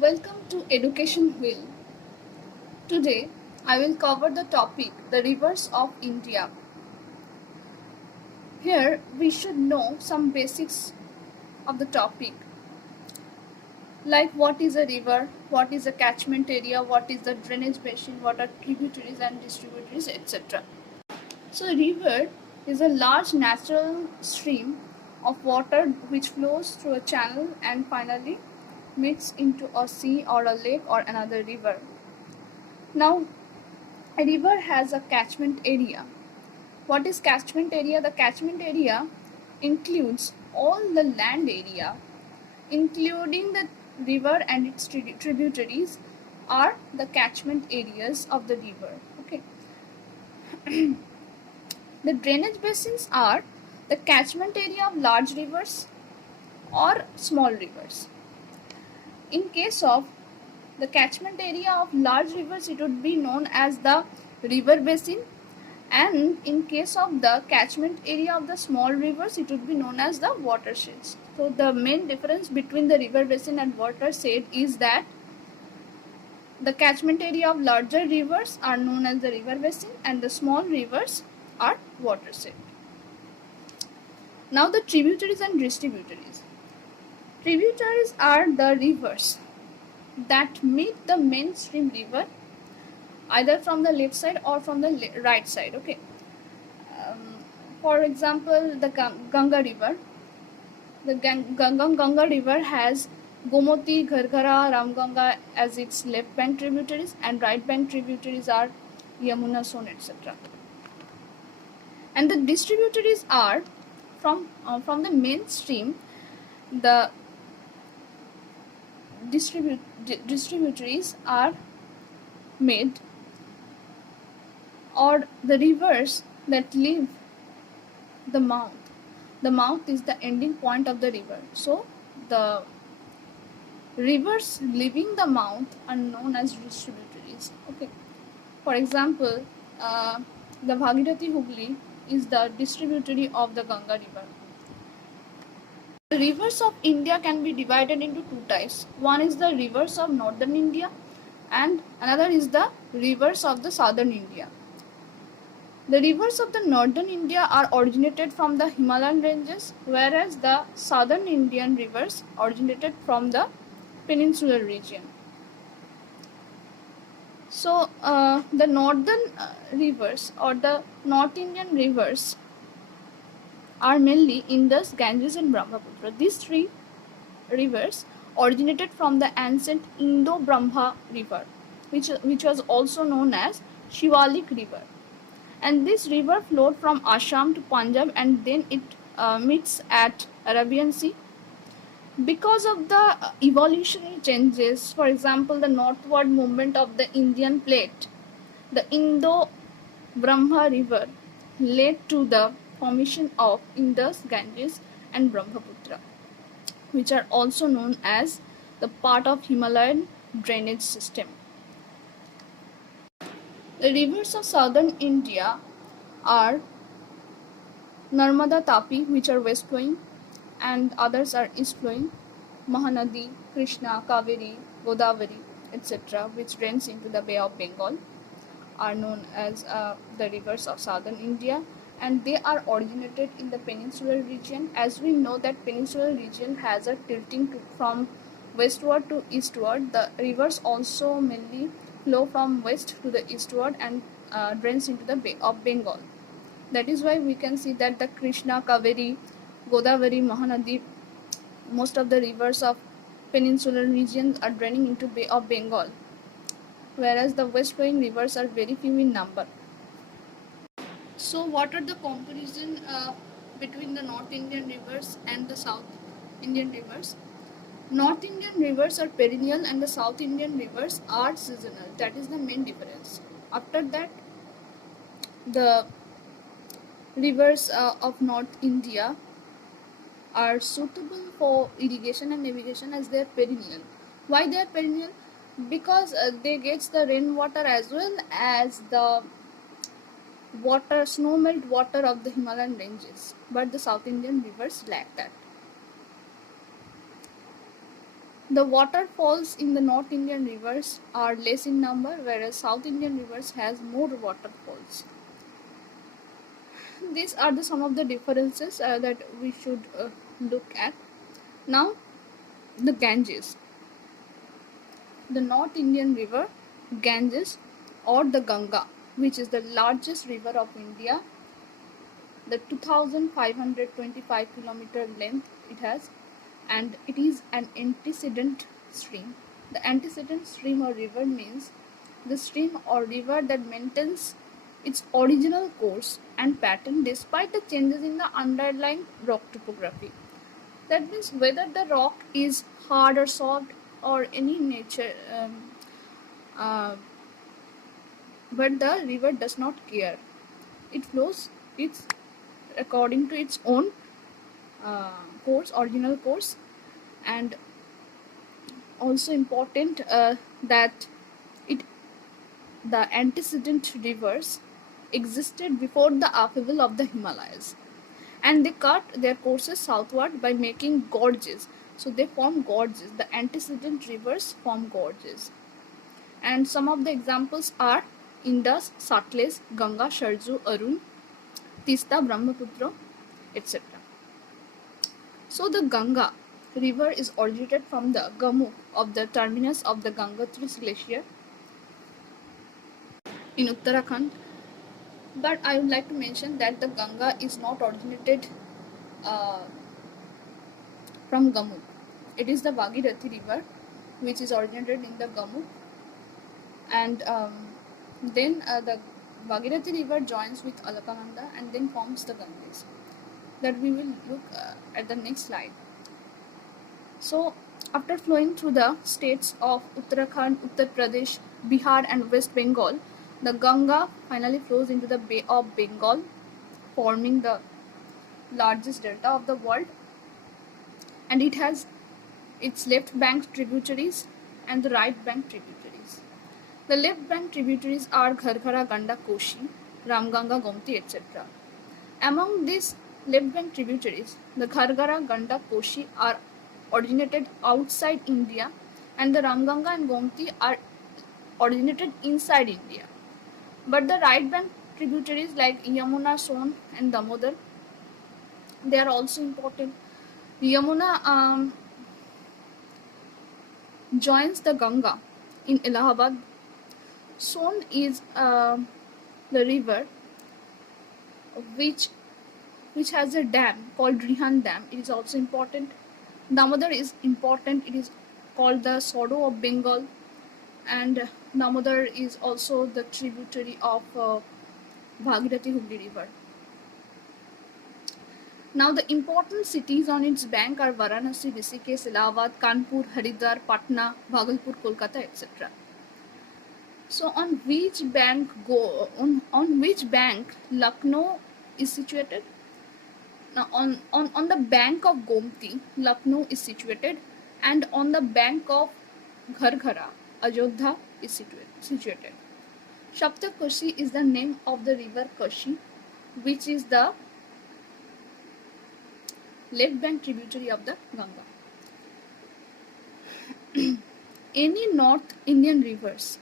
Welcome to Education Wheel. Today I will cover the topic the rivers of India. Here we should know some basics of the topic like what is a river, what is a catchment area, what is the drainage basin, what are tributaries and distributaries, etc. So a river is a large natural stream of water which flows through a channel and finally meets into a sea or a lake or another river. Now a river has a catchment area. What is catchment area? The catchment area includes all the land area, including the river and its tributaries, are the catchment areas of the river. Okay. The drainage basins are the catchment area of large rivers or small rivers. In case of the catchment area of large rivers, it would be known as the river basin, and in case of the catchment area of the small rivers, it would be known as the watersheds. So the main difference between the river basin and watershed is that the catchment area of larger rivers are known as the river basin and the small rivers are watershed. Now the tributaries and distributaries. Tributaries are the rivers that meet the mainstream river either from the left side or from the right side. Okay. For example, the Ganga river. The Ganga river has Gomoti, Gharghara, Ramganga as its left bank tributaries, and right bank tributaries are Yamuna, Son, etc. And the distributaries are from the mainstream. The distributaries are made, or the rivers that leave the mouth. The mouth is the ending point of the river. So the rivers leaving the mouth are known as distributaries. Okay. For example, the Bhagirathi Hooghly is the distributary of the Ganga river. The rivers of India can be divided into two types. One is the rivers of northern India and another is the rivers of the southern India. The rivers of the northern India are originated from the Himalayan ranges, whereas the southern Indian rivers originated from the peninsular region. So, the northern rivers or the North Indian rivers are mainly Indus, Ganges, and Brahmaputra. These three rivers originated from the ancient Indo-Brahma river, which was also known as Shivalik river. And this river flowed from Assam to Punjab and then it meets at Arabian Sea. Because of the evolutionary changes, for example, the northward movement of the Indian plate, the Indo-Brahma river led to the formation of Indus, Ganges, and Brahmaputra, which are also known as the part of Himalayan drainage system. The rivers of southern India are Narmada, Tapi, which are west flowing, and others are east flowing, Mahanadi, Krishna, Kaveri, Godavari, etc., which drains into the Bay of Bengal, are known as the rivers of southern India, and they are originated in the peninsular region. As we know that peninsular region has a tilting from westward to eastward. The rivers also mainly flow from west to the eastward and drains into the Bay of Bengal. That is why we can see that the Krishna, Kaveri, Godavari, Mahanadi, most of the rivers of peninsular regions are draining into Bay of Bengal, whereas the west flowing rivers are very few in number. So what are the comparison between the North Indian rivers and the South Indian rivers? North Indian rivers are perennial and the South Indian rivers are seasonal. That is the main difference. After that, the rivers of North India are suitable for irrigation and navigation as they are perennial. Why they are perennial? Because they get the rainwater as well as the water, snow melt water of the Himalayan ranges, but the South Indian rivers lack that. The waterfalls in the North Indian rivers are less in number, whereas South Indian rivers has more waterfalls. These are some of the differences that we should look at. Now, the Ganges, the North Indian river Ganges or the Ganga, which is the largest river of India, the 2525 kilometer length it has, and it is an antecedent stream. The antecedent stream or river means the stream or river that maintains its original course and pattern despite the changes in the underlying rock topography. That means whether the rock is hard or soft or any nature, uh, but the river does not care. It flows its according to its own course, original course, and also important that it the antecedent rivers existed before the upheaval of the Himalayas, and they cut their courses southward by making gorges. So they form gorges. The antecedent rivers form gorges, and some of the examples are Indus, Satluj, Ganga, Sarju, Arun, Tista, Brahmaputra, etc. So the Ganga river is originated from the Gamuk of the terminus of the Gangotri glacier in Uttarakhand. But I would like to mention that the Ganga is not originated uh, from Gamuk. It is the Bhagirathi river which is originated in the Gamuk, and then the Bhagirathi river joins with Alakananda and then forms the Ganges. That we will look at the next slide. So, after flowing through the states of Uttarakhand, Uttar Pradesh, Bihar, and West Bengal, the Ganga finally flows into the Bay of Bengal, forming the largest delta of the world. And it has its left bank tributaries and the right bank tributaries. The left bank tributaries are Gharghara, Ganda, Koshi, Ramganga, Gomti, etc. Among these left bank tributaries, the Gharghara, Ganda, Koshi are originated outside India, and the Ramganga and Gomti are originated inside India. But the right bank tributaries like Yamuna, Son, and Damodar, they are also important. Yamuna joins the Ganga in Allahabad. Son is the river which has a dam called Rihan Dam. It is also important. Damodar is important. It is called the Sorrow of Bengal, and Damodar is also the tributary of Bhagirathi Hooghly River. Now the important cities on its bank are Varanasi, Rishikesh, Allahabad, Kanpur, Haridwar, Patna, Bhagalpur, Kolkata, etc. So on which bank Lucknow is situated? Now on the bank of Gomti, Lucknow is situated, and on the bank of Gharghara, Ajodhya is situated. Saptakashi is the name of the river Kashi, which is the left bank tributary of the Ganga. Any North Indian rivers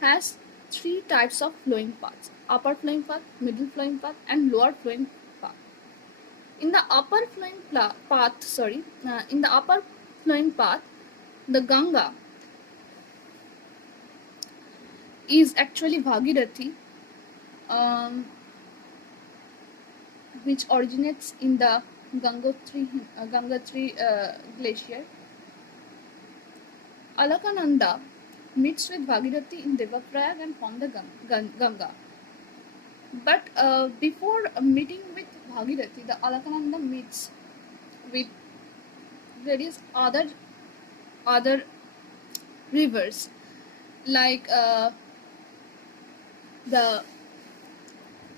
has three types of flowing paths: upper flowing path, middle flowing path, and lower flowing path. In the upper flowing path, the Ganga is actually Bhagirathi, which originates in the Gangotri glacier. Alakananda meets with Bhagirathi in Devaprayag and form the Ganga. But before meeting with Bhagirathi, the Alakananda meets with various other rivers like the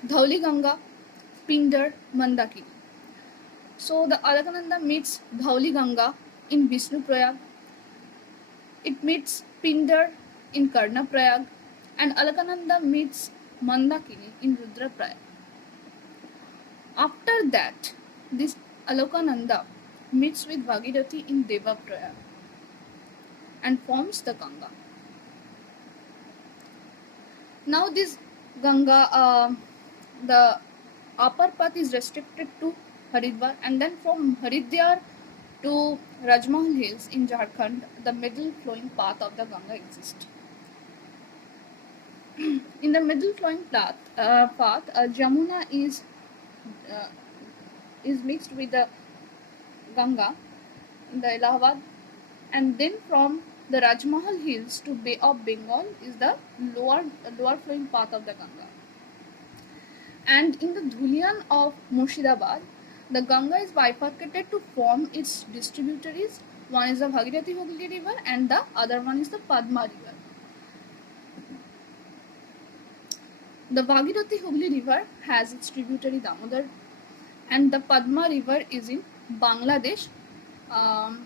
Dhauli Ganga, Pindar, Mandakini. So the Alakananda meets Dhauli Ganga in Vishnu Prayag. It meets Pindar in Karna Prayag, and Alakananda meets Mandakini in Rudra Prayag. After that, this Alakananda meets with Bhagirathi in Deva Prayag. and forms the Ganga. Now this Ganga, the upper path is restricted to Haridwar, and then from Haridwar to Rajmahal Hills in Jharkhand, the middle flowing path of the Ganga exists. In the middle flowing path, Jamuna uh, is mixed with the Ganga in the Allahabad, and then from the Rajmahal Hills to Bay of Bengal is the lower flowing path of the Ganga. And in the Dhulian of Murshidabad, the Ganga is bifurcated to form its distributaries. One is the Bhagirathi Hooghly river and the other one is the Padma river. The Bhagirathi Hooghly river has its tributary Damodar, and the Padma river is in Bangladesh. Now,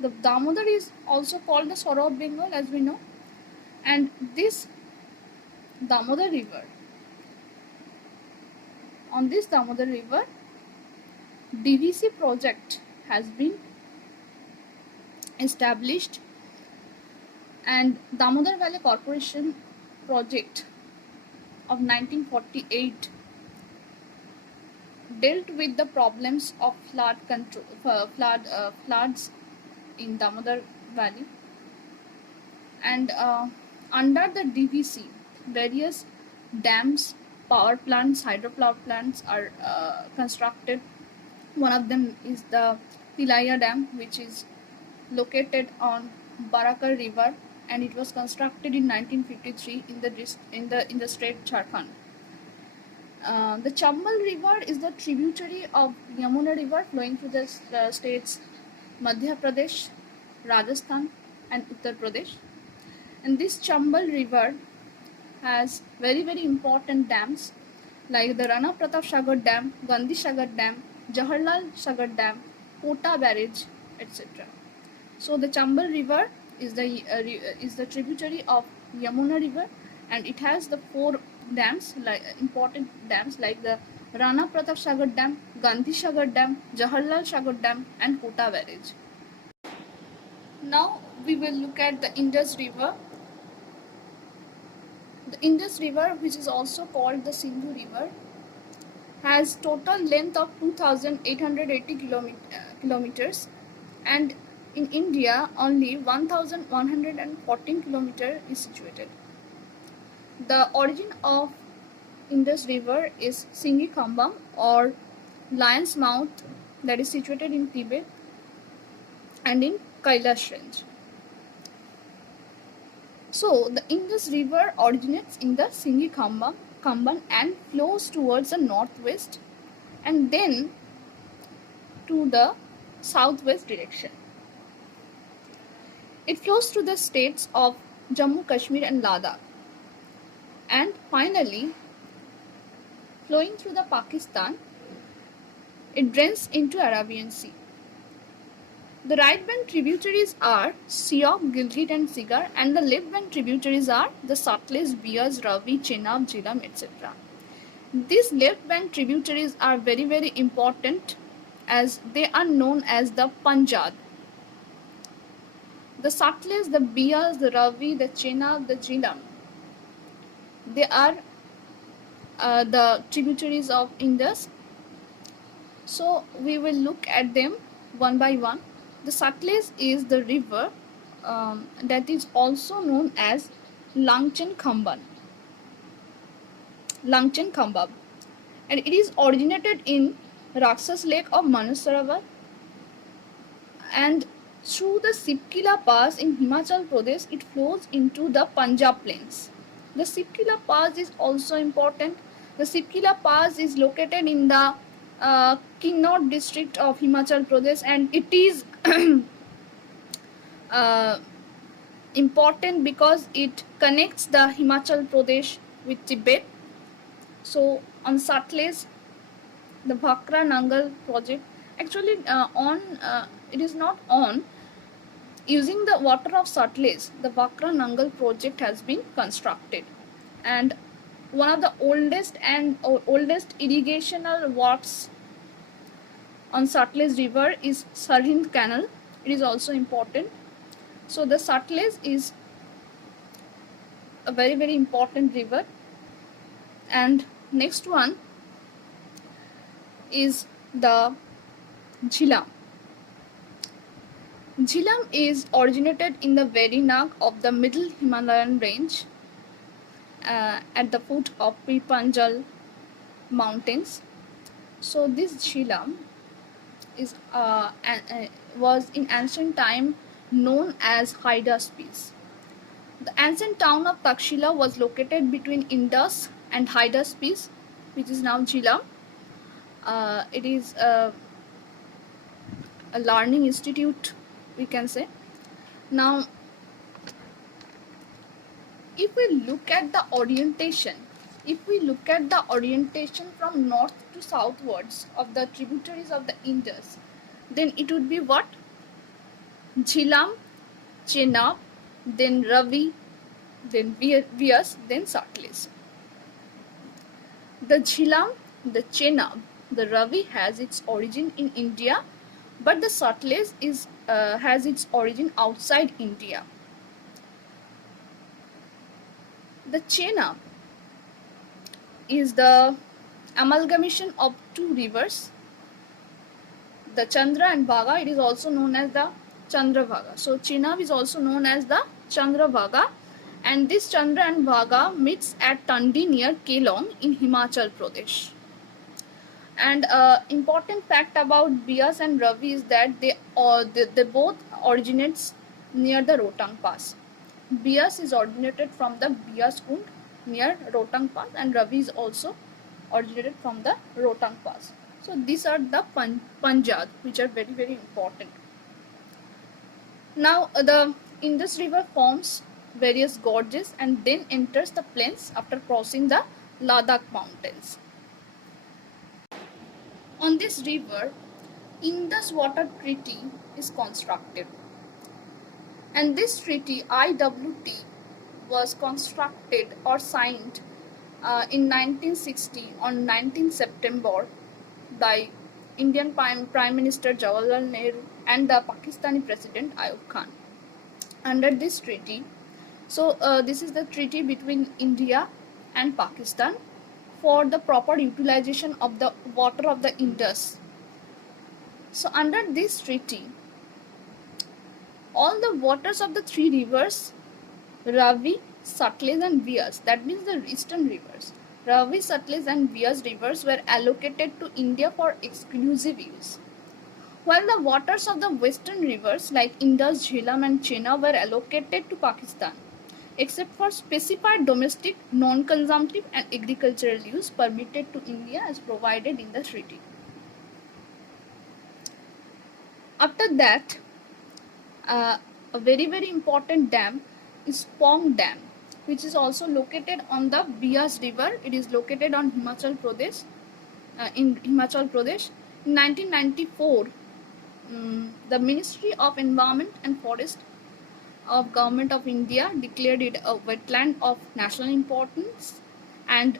the Damodar is also called the Sorrow of Bengal, as we know, and this Damodar river, on this Damodar river, DVC project has been established, and Damodar Valley Corporation project of 1948 dealt with the problems of floods in Damodar Valley, and under the DVC, various dams, power plants, hydropower plants are constructed. One of them is the Tilaiya Dam, which is located on Barakar River, and it was constructed in 1953 in the state Jharkhand. The Chambal River is the tributary of Yamuna River flowing through the states Madhya Pradesh, Rajasthan, and Uttar Pradesh. And this Chambal River has very important dams like the Rana Pratap Sagar Dam, Gandhi Sagar Dam, Jawaharlal Sagar Dam, Kota Barrage, etc. So the Chambal River is the tributary of Yamuna River, and it has the four dams, like important dams like the Rana Pratap Sagar Dam, Gandhi Sagar Dam, Jawaharlal Sagar Dam, and Kota Barrage. Now we will look at the Indus River. The Indus River, which is also called the Sindhu River, has total length of 2,880 kilometers, and in India only 1,114 kilometers is situated. The origin of Indus River is Singhi Khambam or Lion's Mouth, that is situated in Tibet and in Kailash range. So the Indus River originates in the Singhi Khambam and flows towards the northwest and then to the southwest direction. It flows through the states of Jammu, Kashmir and Ladakh, and finally flowing through the Pakistan, it drains into Arabian Sea. The right bank tributaries are Siok, Gilgit and Sigar, and the left bank tributaries are the Satluj, Beas, Ravi, Chenab, Jhelum, etc. These left bank tributaries are very important as they are known as the Panjab. The Satluj, the Beas, the Ravi, the Chenab, the Jhelum, they are the tributaries of Indus. So we will look at them one by one. The Satluj is the river that is also known as Langchen Khambab, and it is originated in Raksas Lake of Manusarovar and through the Sipkila Pass in Himachal Pradesh it flows into the Punjab plains. The Sipkila Pass is also important. The Sipkila Pass is located in the Kinnaur district of Himachal Pradesh, and it is important because it connects the Himachal Pradesh with Tibet. So on Satluj, the Bhakra Nangal project, actually it is not on. Using the water of Satluj, the Bhakra Nangal project has been constructed, and one of the oldest irrigational works on Satluj river is Sarhind Canal, it is also important. So the Satluj is a very very important river. And next one is the Jhelum. Jhelum is originated in the Verinag of the Middle Himalayan range at the foot of Pirpanjal mountains. So this Jhelum is was in ancient time known as Hydaspes. The ancient town of Takshila was located between Indus and Hydaspes, which is now Jhelum. It is a learning institute, we can say. Now, if we look at the orientation, from north to southwards of the tributaries of the Indus, then it would be what? Jhelum, Chenab, then Ravi, then Vyas, then Satluj. The Jhelum, the Chenab, the Ravi has its origin in India, but the Satluj has its origin outside India. The Chenab is the amalgamation of two rivers, the Chandra and Bhaga. It is also known as the Chandrabhaga. So Chenab is also known as the Chandrabhaga, and this Chandra and Bhaga meets at Tandi near Kelong in Himachal Pradesh. And important fact about Bias and Ravi is that they both originates near the Rotang Pass. Bias is originated from the Bias Kund near Rotang Pass, and Ravi is also originated from the Rotang Pass. So these are the Panjad, which are very very important. Now the Indus River forms various gorges and then enters the plains after crossing the Ladakh mountains. On this river, Indus Water Treaty is constructed, and this treaty IWT was constructed or signed in 1960 on 19 September by Indian Prime Minister Jawaharlal Nehru and the Pakistani President Ayub Khan. Under this treaty, so this is the treaty between India and Pakistan for the proper utilization of the water of the Indus. So under this treaty, all the waters of the three rivers, Ravi, Satluj and Vyas, that means the eastern rivers, Ravi, Satluj and Vyas rivers were allocated to India for exclusive use, while the waters of the western rivers like Indus, Jhelum and Chenab were allocated to Pakistan, except for specified domestic, non-consumptive and agricultural use permitted to India as provided in the treaty. After that, a very very important dam is Pong Dam, which is also located on the Bias River. It is located on Himachal Pradesh. In 1994, the Ministry of Environment and Forest of Government of India declared it a wetland of national importance, and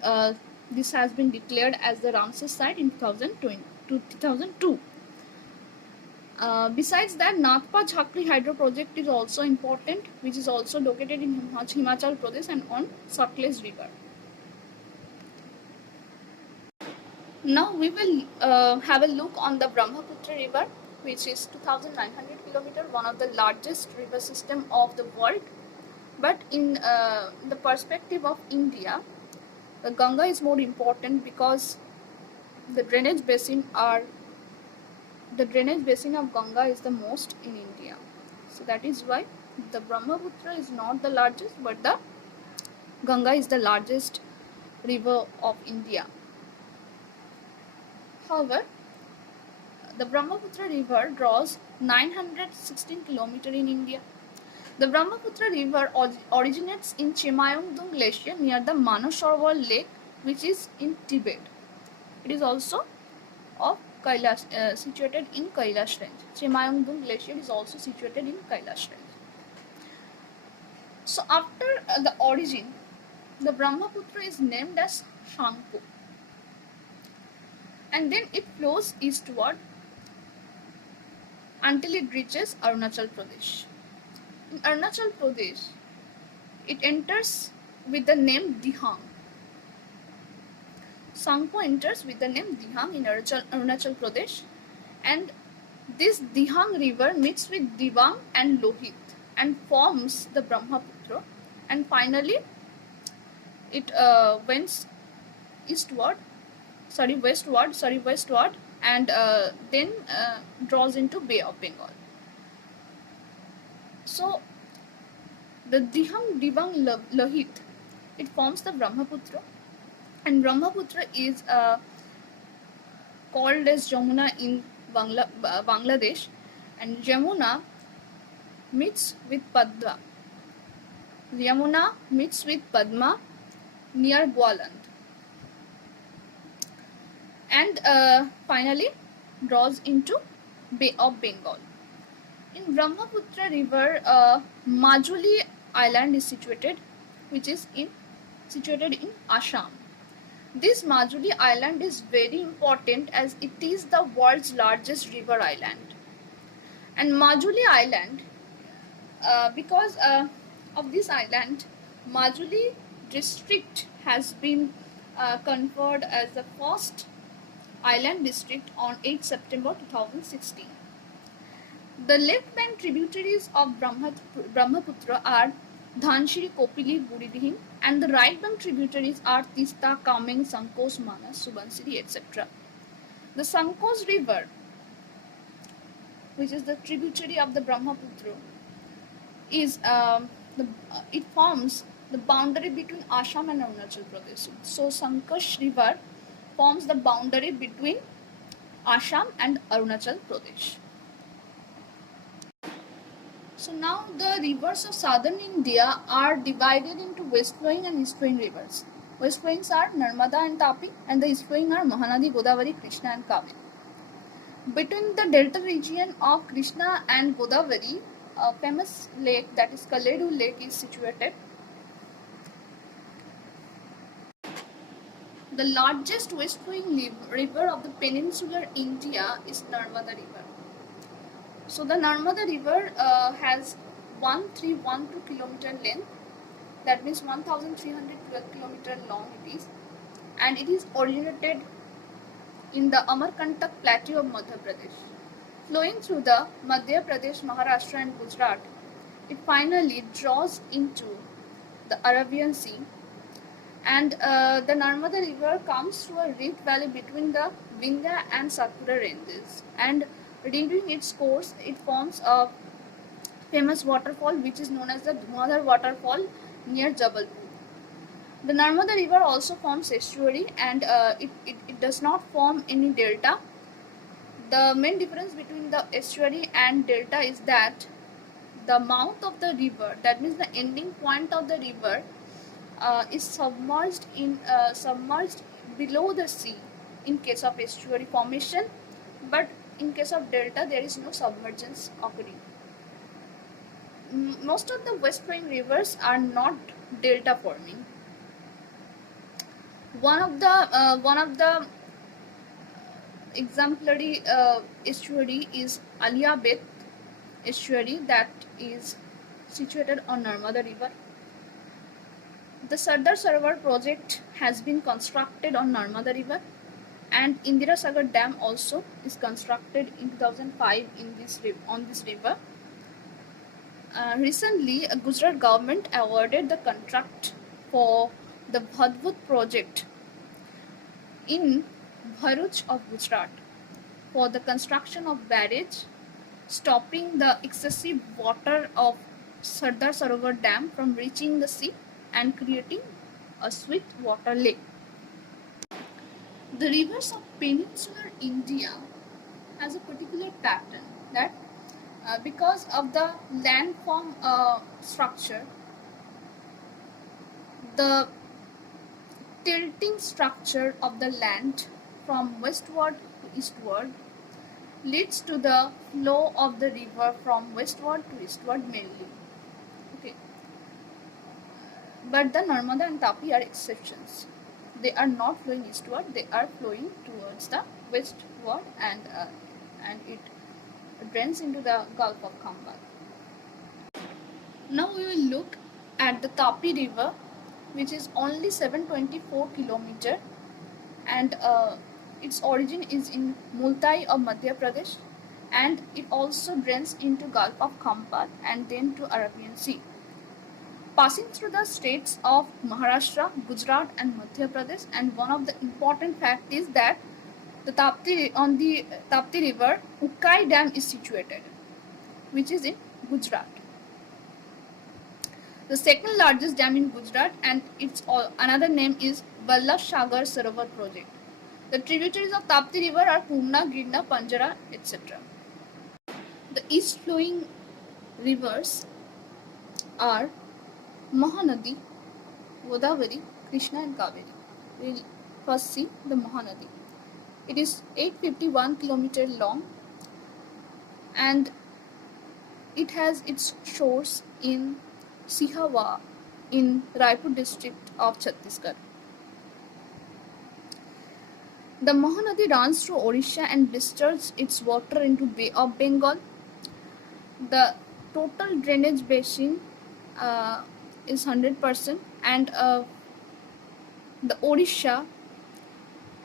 this has been declared as the Ramsar site in 2002. Besides that, Nathpa Jhakri Hydro Project is also important, which is also located in Himachal Pradesh and on Satluj River. Now we will have a look on the Brahmaputra River, which is 2,900 km, one of the largest river system of the world. But in the perspective of India, the Ganga is more important because the drainage basin of Ganga is the most in India. So that is why the Brahmaputra is not the largest, but the Ganga is the largest river of India. However, the Brahmaputra River draws 916 km in India. The Brahmaputra River originates in Chemayungdung Glacier near the Manasarovar Lake, which is in Tibet. It is also of Kailash, situated in Kailash range. Chemayungdung Glacier is also situated in Kailash range. So after the origin, the Brahmaputra is named as Shangpo, and then it flows eastward until it reaches Arunachal Pradesh. In Arunachal Pradesh, it enters with the name Dihang. Sangpo enters with the name Dihang in Arunachal Pradesh, and this Dihang river meets with Dibang and Lohit and forms the Brahmaputra, and finally it went westward, and then draws into Bay of Bengal. So the Dihang Dibang Lohit, it forms the Brahmaputra, and Brahmaputra is called as Jamuna in Bangladesh, and Jamuna meets with Padma. Yamuna meets with Padma near Gwaland, and finally draws into Bay of Bengal. In Brahmaputra river, Majuli island is situated, which is situated in Assam. This Majuli island is very important as it is the world's largest river island. And Majuli island, because of this island, Majuli district has been conferred as the first island district on 8 September 2016. The left bank tributaries of Brahmaputra are Dhanshiri, Kopili, Buridihing, and the right bank tributaries are Tista, Kameng, Sankos, Manas, Subansiri, etc. The Sankos river, which is the tributary of the Brahmaputra, is it forms the boundary between Assam and Arunachal Pradesh. So Sankos river forms the boundary between Assam and Arunachal Pradesh. So now the rivers of southern India are divided into west flowing and east flowing rivers. West flowings are Narmada and Tapi, and the east flowing are Mahanadi, Godavari, Krishna and Kaveri. Between the delta region of Krishna and Godavari, a famous lake, that is Kaledu Lake, is situated. The largest west flowing river of the peninsular India is Narmada river. So the Narmada river has 1312 kilometer length, that means 1312 kilometer long it is, and it is originated in the Amarkantak plateau of Madhya Pradesh. Flowing through the Madhya Pradesh, Maharashtra and Gujarat, it finally draws into the Arabian Sea, and the Narmada river comes through a rift valley between the Vindhya and Satpura ranges, and during its course, it forms a famous waterfall which is known as the Dhumadhar waterfall near Jabalpur. The Narmada river also forms estuary, and it does not form any delta. The main difference between the estuary and delta is that the mouth of the river, that means the ending point of the river, is submerged below the sea in case of estuary formation, but in case of delta, there is no submergence occurring. Most of the west flowing rivers are not delta forming. One of the exemplary estuary is Aliyabet estuary, that is situated on Narmada river. The Sardar Sarovar project has been constructed on Narmada river, and Indira Sagar Dam also is constructed in 2005 on this river. Recently, a Gujarat government awarded the contract for the Bhadvut project in Bharuch of Gujarat for the construction of barrage, stopping the excessive water of Sardar Sarovar Dam from reaching the sea and creating a sweet water lake. The rivers of peninsular India has a particular pattern that because of the landform structure, the tilting structure of the land from westward to eastward leads to the flow of the river from westward to eastward mainly. Okay. But the Narmada and Tapi are exceptions. They are not flowing eastward, they are flowing towards the westward, and it drains into the Gulf of Khambat. Now we will look at the Tapi river, which is only 724 kilometer, and its origin is in Multai of Madhya Pradesh, and it also drains into Gulf of Khambat and then to Arabian Sea. Passing through the states of Maharashtra, Gujarat and Madhya Pradesh, and one of the important fact is that the Tapti river, Ukai Dam is situated, which is in Gujarat. The second largest dam in Gujarat, and its another name is Vallabh Sagar Sarovar project. The tributaries of Tapti river are Purna, Girna, Panjara, etc. The east flowing rivers are Mahanadi, Godavari, Krishna and Kaveri. We will first see the Mahanadi. It is 851 km long and it has its shores in Sihawa in Raipur district of Chhattisgarh. The Mahanadi runs through Odisha and discharges its water into Bay of Bengal. The total drainage basin is 100%, and the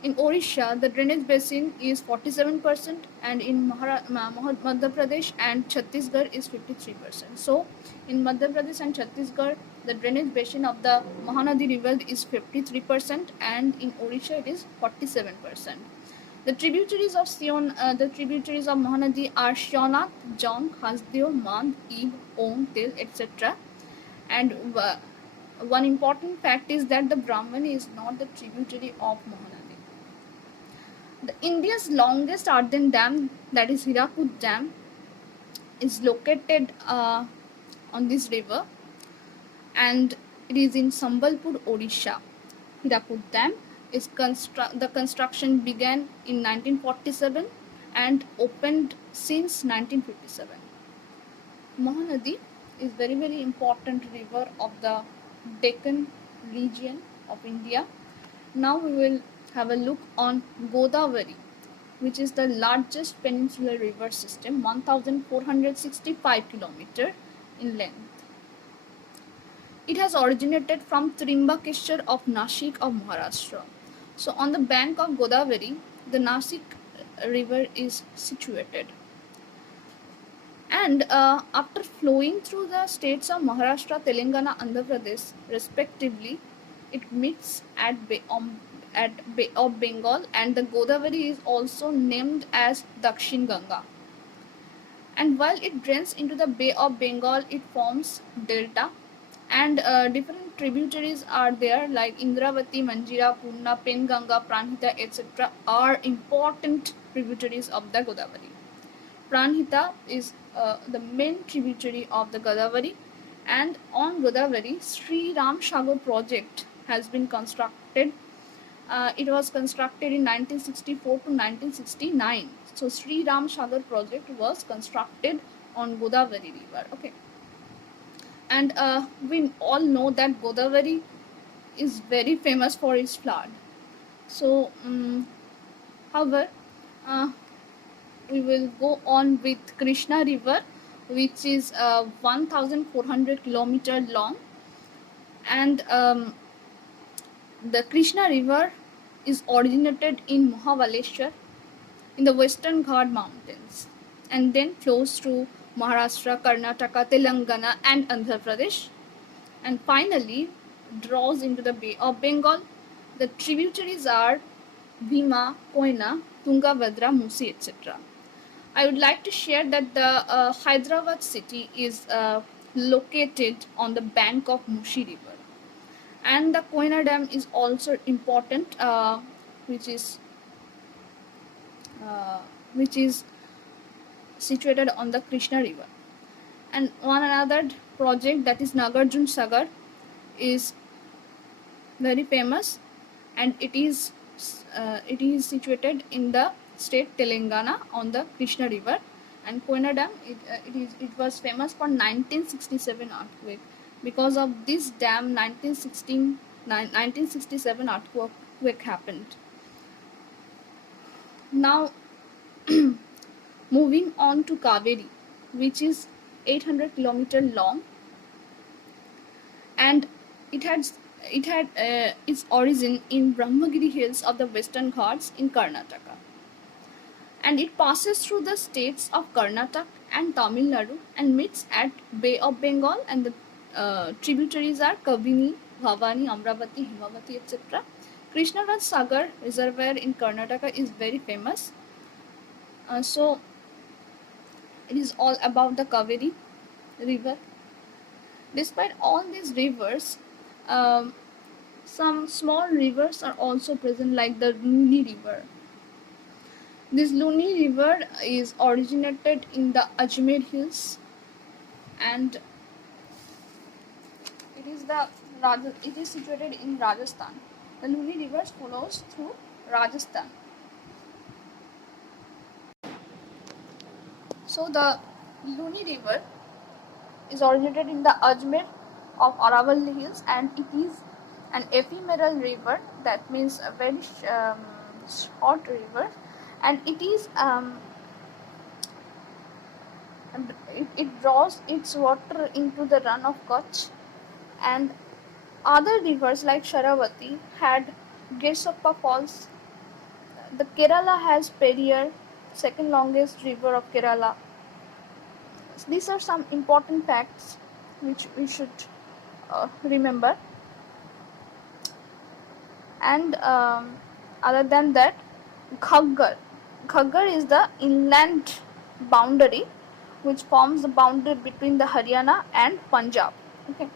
in Odisha the drainage basin is 47%, and in Madhya Pradesh and Chhattisgarh is 53%. So in Madhya Pradesh and Chhattisgarh the drainage basin of the Mahanadi river is 53%, and in Odisha it is 47%. The tributaries of Mahanadi are Shionath, Jong, Hasdeo, Mand, Ib, Om, Til, etc. And one important fact is that the Brahmani is not the tributary of Mahanadi. The India's longest earthen dam, that is Hirakud Dam, is located on this river, and it is in Sambalpur, Odisha. Hirakud Dam is the construction began in 1947 and opened since 1957. Mahanadi is very important river of the Deccan region of India. Now we will have a look on Godavari, which is the largest peninsular river system, 1465 km in length. It has originated from Trimbakeshwar of Nashik of Maharashtra. So on the bank of Godavari, the Nashik river is situated. And after flowing through the states of Maharashtra, Telangana, Andhra Pradesh respectively, it meets at Bay of Bengal, and the Godavari is also named as Dakshin Ganga. And while it drains into the Bay of Bengal, it forms delta, and different tributaries are there like Indravati, Manjira, Purna, Penganga, Pranhita, etc. are important tributaries of the Godavari. Pranhita is the main tributary of the Godavari, and on Godavari, Sri Ram Sagar project has been constructed. It was constructed in 1964 to 1969. So Sri Ram Sagar project was constructed on Godavari river. Okay, and we all know that Godavari is very famous for its flood. So, however, we will go on with Krishna river, which is 1400 km long, and the Krishna river is originated in Mahabaleshwar in the Western Ghat mountains, and then flows through Maharashtra, Karnataka, Telangana and Andhra Pradesh, and finally draws into the Bay of Bengal. The tributaries are Bhima, Koyna, Tungabhadra, Musi, etc. I would like to share that the Hyderabad city is located on the bank of Musi river, and the Koyna dam is also important, which is situated on the Krishna river. And one another project, that is Nagarjun Sagar, is very famous, and it is situated in the state Telangana on the Krishna river. And Koyna dam, it was famous for 1967 earthquake. Because of this dam, 1967 earthquake happened. Now Moving on to Kaveri, which is 800 km long, and it had its origin in Brahmagiri hills of the Western Ghats in Karnataka, and it passes through the states of Karnataka and Tamil Nadu and meets at Bay of Bengal, and the tributaries are Kabini, Bhavani, Amravati, Himavati, etc. Krishnaraj Sagar Reservoir in Karnataka is very famous. So it is all about the Kaveri river. Despite all these rivers, um, some small rivers are also present, like the Luni River. This Luni River is originated in the Ajmer Hills, and it is situated in Rajasthan. The Luni River flows through Rajasthan. So the Luni River is originated in the Ajmer of Aravalli Hills, and it is an ephemeral river. That means a very short river, and it draws its water into the run of Kutch, and other rivers like Sharavati had Girsappa Falls. The Kerala has Periyar, second longest river of Kerala. These are some important facts which we should remember. And other than that, Ghaggar is the inland boundary which forms the boundary between the Haryana and Punjab. Okay,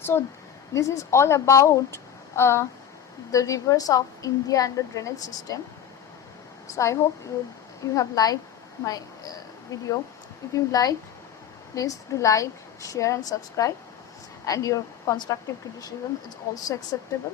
so this is all about the rivers of India and the drainage system. So I hope you have liked my video. If you like, please do like, share and subscribe, and your constructive criticism is also acceptable.